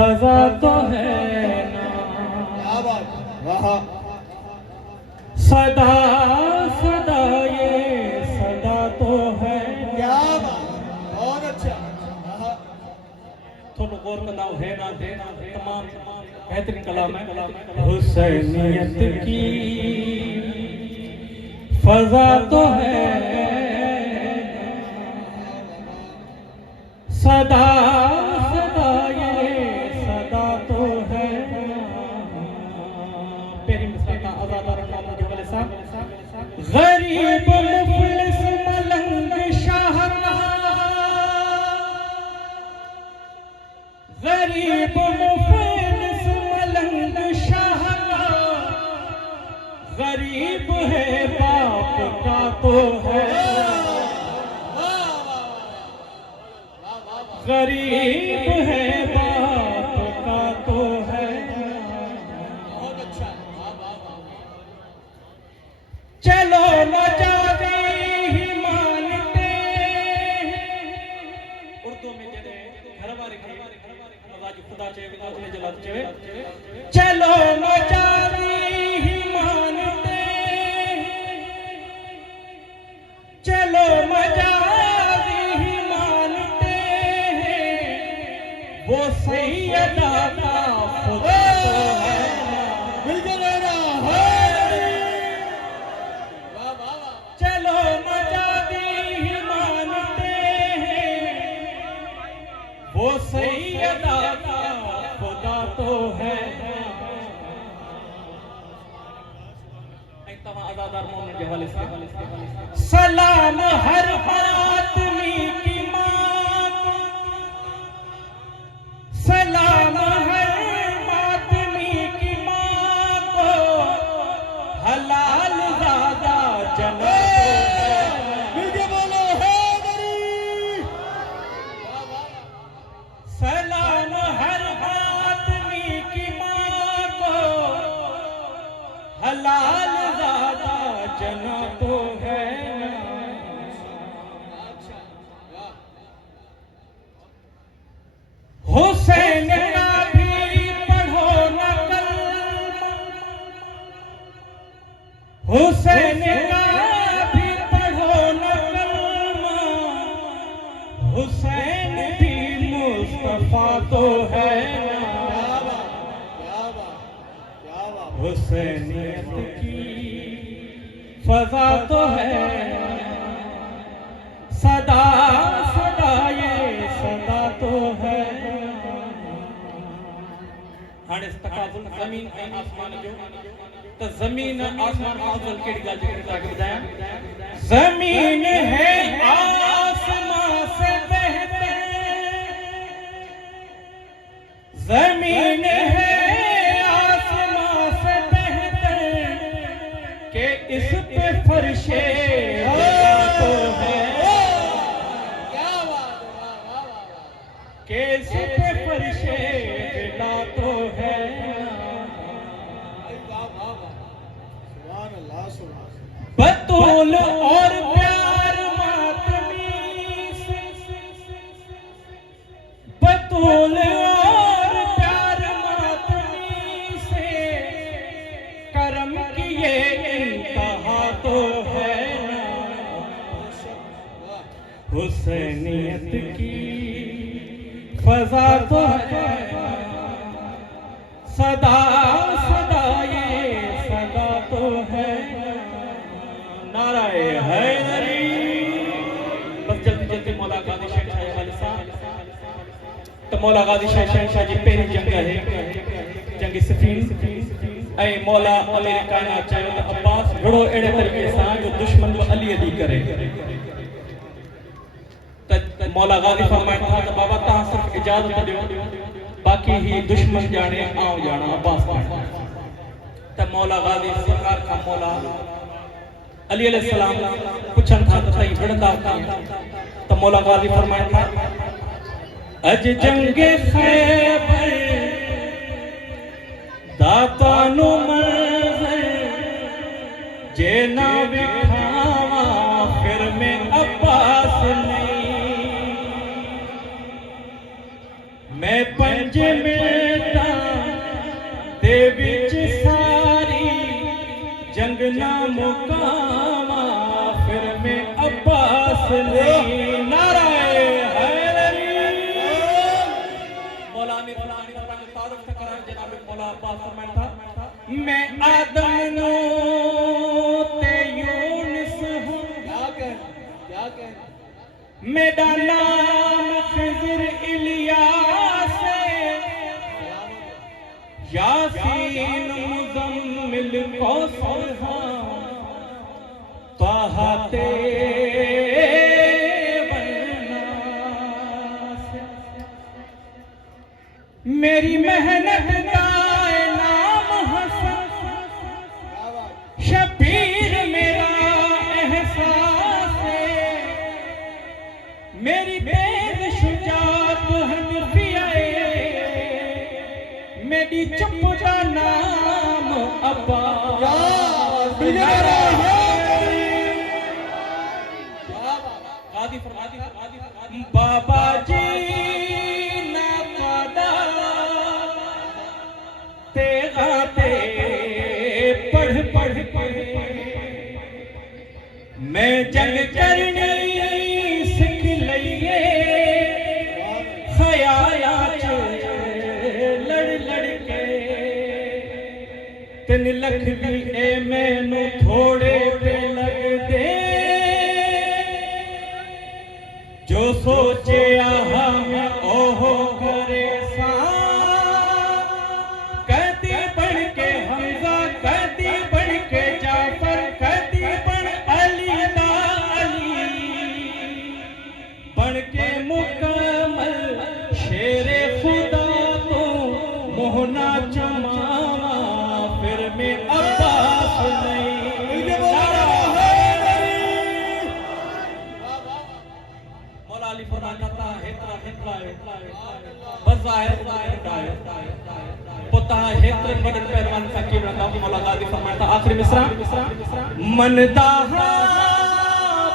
फजा तो है ना, क्या बात वाह सदा सदा ये सदा तो है। क्या बात बहुत अच्छा थोड़ा गौर करना है ना दे तमाम बेहतरीन कलाम है। हुसैनियत की फजा तो है सदा सदा ये सदा तो है। पेरी मिसरा आजादा रहमान के वाले साहब गरीब मुफलिस मलंग शाहनवाज गरीब मुफलिस मलंग शाहनवाज गरीब है बाप का तो है गरीब है बाप का तो है। बहुत अच्छा चलो मजादी ही मानते उर्दू में जदे घर वाले मजाज खुदा चे विदा ने जलात चे चलो मजादी ही मानते चलो मजादी ही मानते वो सैयदा का खुदा तो है। बिल्कुल चलो मजादी ही मानते हैं वो सैयदा का खुदा तो है। आजादार मोहम्मद के हवाले से सलाम हर आदमी की मां को सलाम हर आदमी की मां को हलाल ज़ादा जना बोलो हैदरी सलाम हर आदमी की मां को हलाल ज़ादा जना तो है ना। हुसैन का भी पढ़ो न कलमा हुसैन का भी पढ़ो न कलमा हुसैन भी मुस्तफा तो है ना। हुसैनियत की फजा तो है सदा सदा ये सदा तो है। हाणे तकाजुल ज़मीन ऐं आसमान जो तो ज़मीन आसमान अफ़ज़ल कहिड़ी ॻाल्हि जी तव्हांखे ॿुधायां। ज़मीन है आसमान से बेहतर ज़मीन है आसमान से बेहतर के इस पे फर्शे तो है के इस पे फर्शे तो है। बतूल और प्यार मातमी से बतूल और प्यार मातमी से करम की ये इंतहा तो है ना। हुसैनियत की फजा तो है सदा सदा ये सदा तो है। नाराए हैदरी। बस जल्दी जल्दी मौला गाजी शहनशाह वाले साहब तो मौला गाजी शहनशाह जी पहली जंग है जंग सिफीन ऐ मौला अमीर कायनात चयो त अब्बास घणो अहिड़े तरीक़े सां जो दुश्मन बि अली अली करे त मौला गाजी फरमाइनि था त बाबा तव्हां सिर्फ़ इजाज़त ॾियो बाकी ही दुश्मन जाने आऊं जाना अब्बास त मौला गाजी सरकार का मौला अली अलैहिस्सलाम पुछन था त सही विढ़ंदा त मौला गाजी फरमाइनि था अज जंगे खैबर दातानु मंज़र जे ना विखावा फिर में अब्बास नहीं मैं पंज में ना मुकामा फिर मैं अब्बास नहीं नाराए हैदरी मौलानी तारुफ कराए जनाब मौला अब्बास फरमाया था मैं आदम नो ते यूनुस हूं क्या कह मेरा नाम खिज़र इलियास यासीन मुज़म्मिल कौसर ताहा मेरी मेहनत का नाम हसन शबीर मेरा एहसास है मेरी तेज शुजात हनफियाए मेरी चुप का नाम अब्बास बाबा जी ना कादा ते गाते पढ़ पढ़ मैं जंग करनी सिख लइए खयाला च लड़ लड़ के 3 लख भी ए मैनू थोड़े पे लगदे जो सोचे आहा मैं ओहो करे सा कदी बन के हमजा कदी बन के जाफर कदी बन अली दा अली बन के मुकम्मल शेरे खुदा तो मोहना चमावा फिर मैं अब्बास नहीं अली फरमाता हेतरा हेतरा बज़ाहिर पता हेतर मदद पहलवान फकीर रखा मौला गाजी फरमाता आखिरी मिसरा मनदा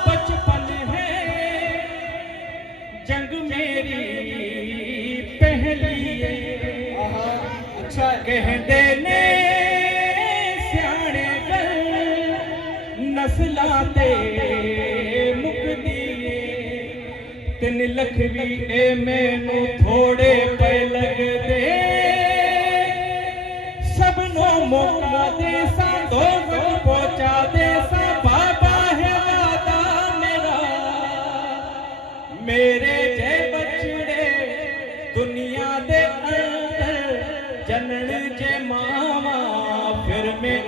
बचपन है जंग मेरी पहली अच्छा कह देने सियाने गल नस्लां ते मुकदी 3 लख भी ए मैनू थोड़े पे लगदे सब नो मौका दे सा दो पहुंचा दे सा बाबा है वादा मेरा मेरे जे बचड़े दुनिया दे अंदर जनन जे मावा फिर मैं